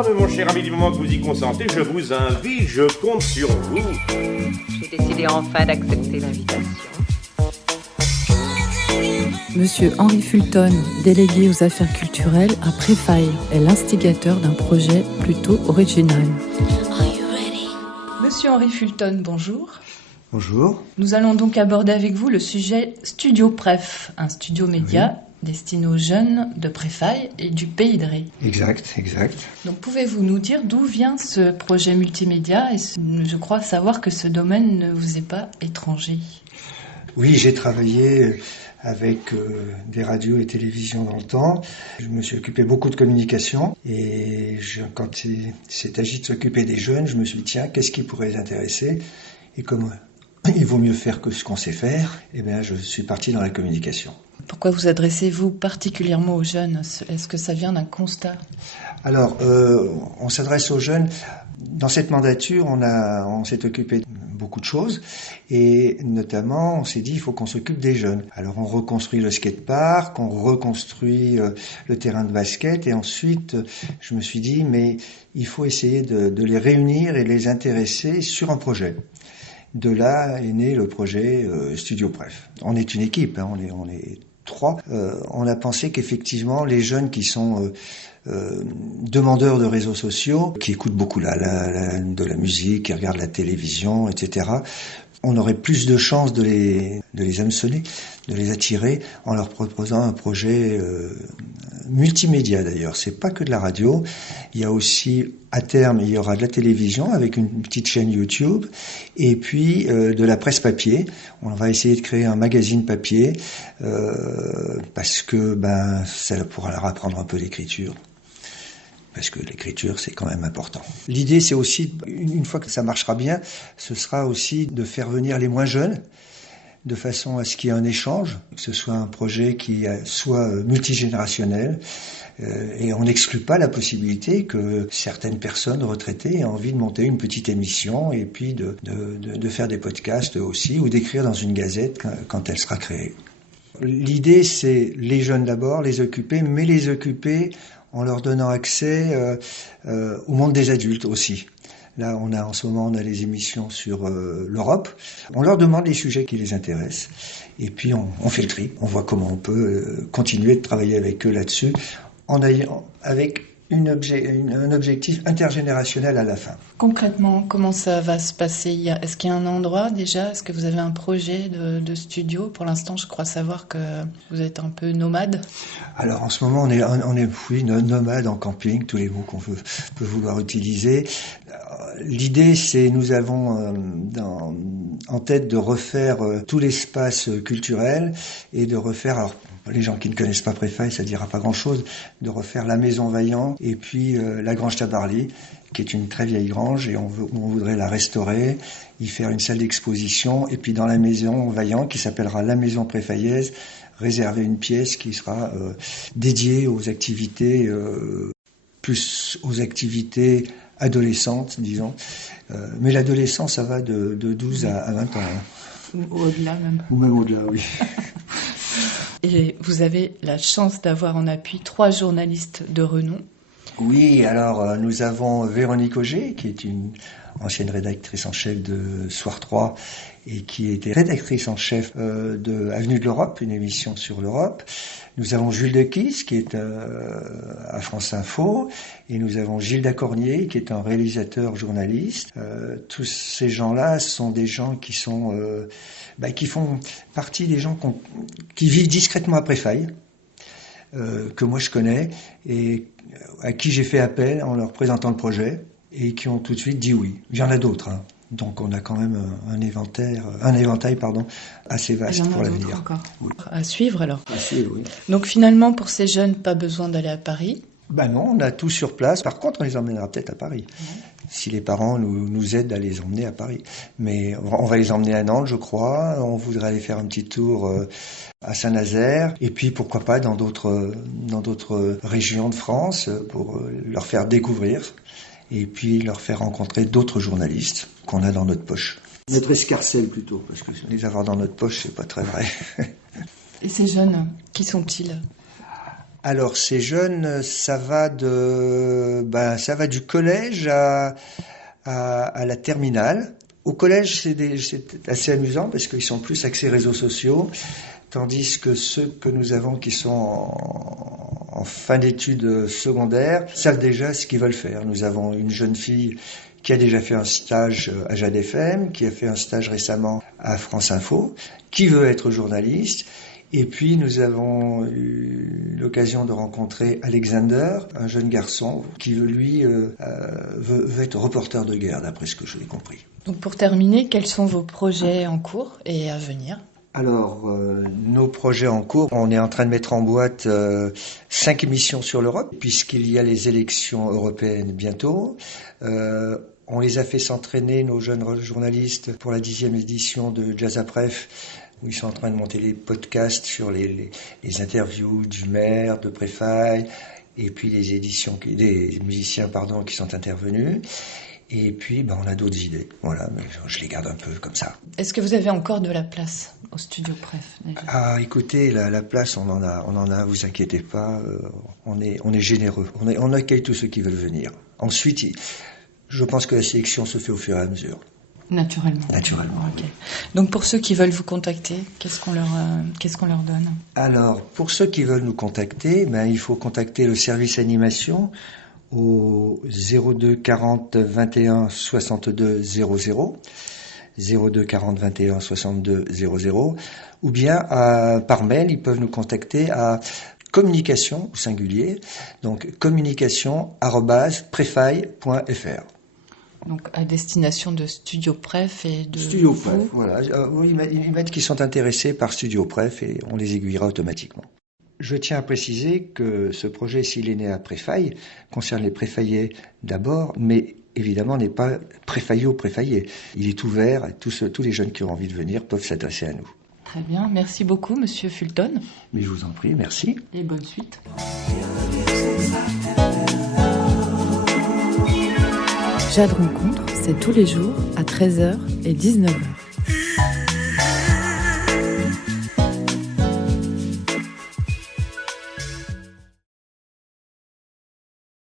Ah, mais mon cher ami, du moment que vous y consentez, je vous invite, je compte sur vous. J'ai décidé enfin d'accepter l'invitation. Monsieur Henri Fulton, délégué aux affaires culturelles à Préfaille, est l'instigateur d'un projet plutôt original. Monsieur Henri Fulton, bonjour. Bonjour. Nous allons donc aborder avec vous le sujet Studio Préf, un studio média destiné aux jeunes de Préfaille et du Pays de Ré. Exact. Donc pouvez-vous nous dire d'où vient ce projet multimédia et je crois savoir que ce domaine ne vous est pas étranger. Oui, j'ai travaillé avec des radios et télévisions dans le temps. Je me suis occupé beaucoup de communication et quand il s'est agi de s'occuper des jeunes, je me suis dit tiens, qu'est-ce qui pourrait les intéresser et comme il vaut mieux faire que ce qu'on sait faire, eh bien je suis parti dans la communication. Pourquoi vous adressez-vous particulièrement aux jeunes ? Est-ce que ça vient d'un constat ? Alors, on s'adresse aux jeunes. Dans cette mandature, on s'est occupé de beaucoup de choses et notamment, on s'est dit il faut qu'on s'occupe des jeunes. Alors, on reconstruit le skatepark, on reconstruit le terrain de basket et ensuite, je me suis dit mais il faut essayer de les réunir et les intéresser sur un projet. De là est né le projet Studio Préf. On est une équipe, on est 3. On a pensé qu'effectivement, les jeunes qui sont demandeurs de réseaux sociaux, qui écoutent beaucoup de la musique, qui regardent la télévision, etc., on aurait plus de chances de les hameçonner, de les attirer en leur proposant un projet multimédia d'ailleurs. C'est pas que de la radio. Il y a aussi, à terme, il y aura de la télévision avec une petite chaîne YouTube et puis de la presse papier. On va essayer de créer un magazine papier parce que ça pourra leur apprendre un peu l'écriture. Parce que l'écriture, c'est quand même important. L'idée, c'est aussi, une fois que ça marchera bien, ce sera aussi de faire venir les moins jeunes, de façon à ce qu'il y ait un échange, que ce soit un projet qui soit multigénérationnel, et on n'exclut pas la possibilité que certaines personnes retraitées aient envie de monter une petite émission, et puis de faire des podcasts aussi, ou d'écrire dans une gazette quand elle sera créée. L'idée, c'est les jeunes d'abord, les occuper, mais les occuper en leur donnant accès au monde des adultes aussi. Là, en ce moment, on a les émissions sur l'Europe. On leur demande les sujets qui les intéressent. Et puis, on fait le tri. On voit comment on peut continuer de travailler avec eux là-dessus, avec un objectif intergénérationnel à la fin. Concrètement, comment ça va se passer ? Est-ce qu'il y a un endroit déjà ? Est-ce que vous avez un projet de studio ? Pour l'instant, je crois savoir que vous êtes un peu nomade. Alors en ce moment, on est nomade en camping, tous les mots qu'on peut vouloir utiliser. L'idée, c'est nous avons en tête de refaire tout l'espace culturel et de refaire, alors les gens qui ne connaissent pas Préfaille, ça dira pas grand-chose, de refaire la Maison Vaillant et puis la Grange Tabarly, qui est une très vieille grange et on voudrait la restaurer, y faire une salle d'exposition et puis dans la Maison Vaillant, qui s'appellera la Maison Préfaillaise, réserver une pièce qui sera dédiée aux activités, plus aux activités adolescentes, disons. Mais l'adolescence, ça va de 12 à 20 ans. Hein. Ou au-delà même. Ou même au-delà, oui. Et vous avez la chance d'avoir en appui 3 journalistes de renom. Oui, alors nous avons Véronique Auger, qui est une ancienne rédactrice en chef de Soir 3 et qui était rédactrice en chef de Avenue de l'Europe, une émission sur l'Europe. Nous avons Jules Dequisse, qui est à France Info, et nous avons Gilles Dacornier, qui est un réalisateur journaliste. Tous ces gens-là sont des gens qui sont qui font partie des gens qui vivent discrètement à Préfaille, que moi je connais, et à qui j'ai fait appel en leur présentant le projet, et qui ont tout de suite dit oui. Il y en a d'autres, hein. Donc on a quand même un éventail assez vaste pour l'avenir. Encore. Oui. À suivre alors. À suivre, oui. Donc finalement, pour ces jeunes, pas besoin d'aller à Paris. Non, on a tout sur place. Par contre, on les emmènera peut-être à Paris. Si les parents nous aident à les emmener à Paris. Mais on va les emmener à Nantes, je crois. On voudrait aller faire un petit tour à Saint-Nazaire. Et puis, pourquoi pas dans d'autres régions de France pour leur faire découvrir. Et puis, leur faire rencontrer d'autres journalistes qu'on a dans notre poche. Notre escarcelle plutôt, parce que les avoir dans notre poche, c'est pas très vrai. Et ces jeunes, qui sont-ils ? Alors ces jeunes, ça va du collège à la terminale. Au collège, c'est assez amusant parce qu'ils sont plus axés réseaux sociaux, tandis que ceux que nous avons qui sont en fin d'études secondaires savent déjà ce qu'ils veulent faire. Nous avons une jeune fille qui a déjà fait un stage à Jade FM, qui a fait un stage récemment à France Info, qui veut être journaliste. Et puis nous avons eu l'occasion de rencontrer Alexander, un jeune garçon qui veut être reporter de guerre, d'après ce que je l'ai compris. Donc pour terminer, quels sont vos projets en cours et à venir ? Alors, nos projets en cours, on est en train de mettre en boîte 5 émissions sur l'Europe, puisqu'il y a les élections européennes bientôt. On les a fait s'entraîner, nos jeunes journalistes, pour la 10e édition de Jazz à Pref, où ils sont en train de monter les podcasts sur les interviews du maire, de Préfaille, et puis des musiciens qui sont intervenus. Et puis, on a d'autres idées. Voilà, mais je les garde un peu comme ça. Est-ce que vous avez encore de la place au Studio Pref déjà ? Ah, écoutez, la place, on en a, vous inquiétez pas, on est généreux. On accueille tous ceux qui veulent venir. Ensuite, je pense que la sélection se fait au fur et à mesure. Naturellement. Okay. Donc pour ceux qui veulent vous contacter, qu'est-ce qu'on leur donne ? Alors, pour ceux qui veulent nous contacter, il faut contacter le service animation au 02 40 21 62 00, 02 40 21 62 00, ou bien par mail, ils peuvent nous contacter à communication, au singulier, donc communication@prefaille.fr. Donc à destination de Studio Pref et de Studio Pref, voilà. Ils mettent qu'ils sont intéressés par Studio Pref et on les aiguillera automatiquement. Je tiens à préciser que ce projet, s'il est né à Préfaille, concerne les préfaillés d'abord, mais évidemment n'est pas préfaillé. Il est ouvert, tous les jeunes qui ont envie de venir peuvent s'adresser à nous. Très bien, merci beaucoup Monsieur Fulton. Mais je vous en prie, merci. Et bonne suite. Jade Rencontre, c'est tous les jours à 13h et 19h.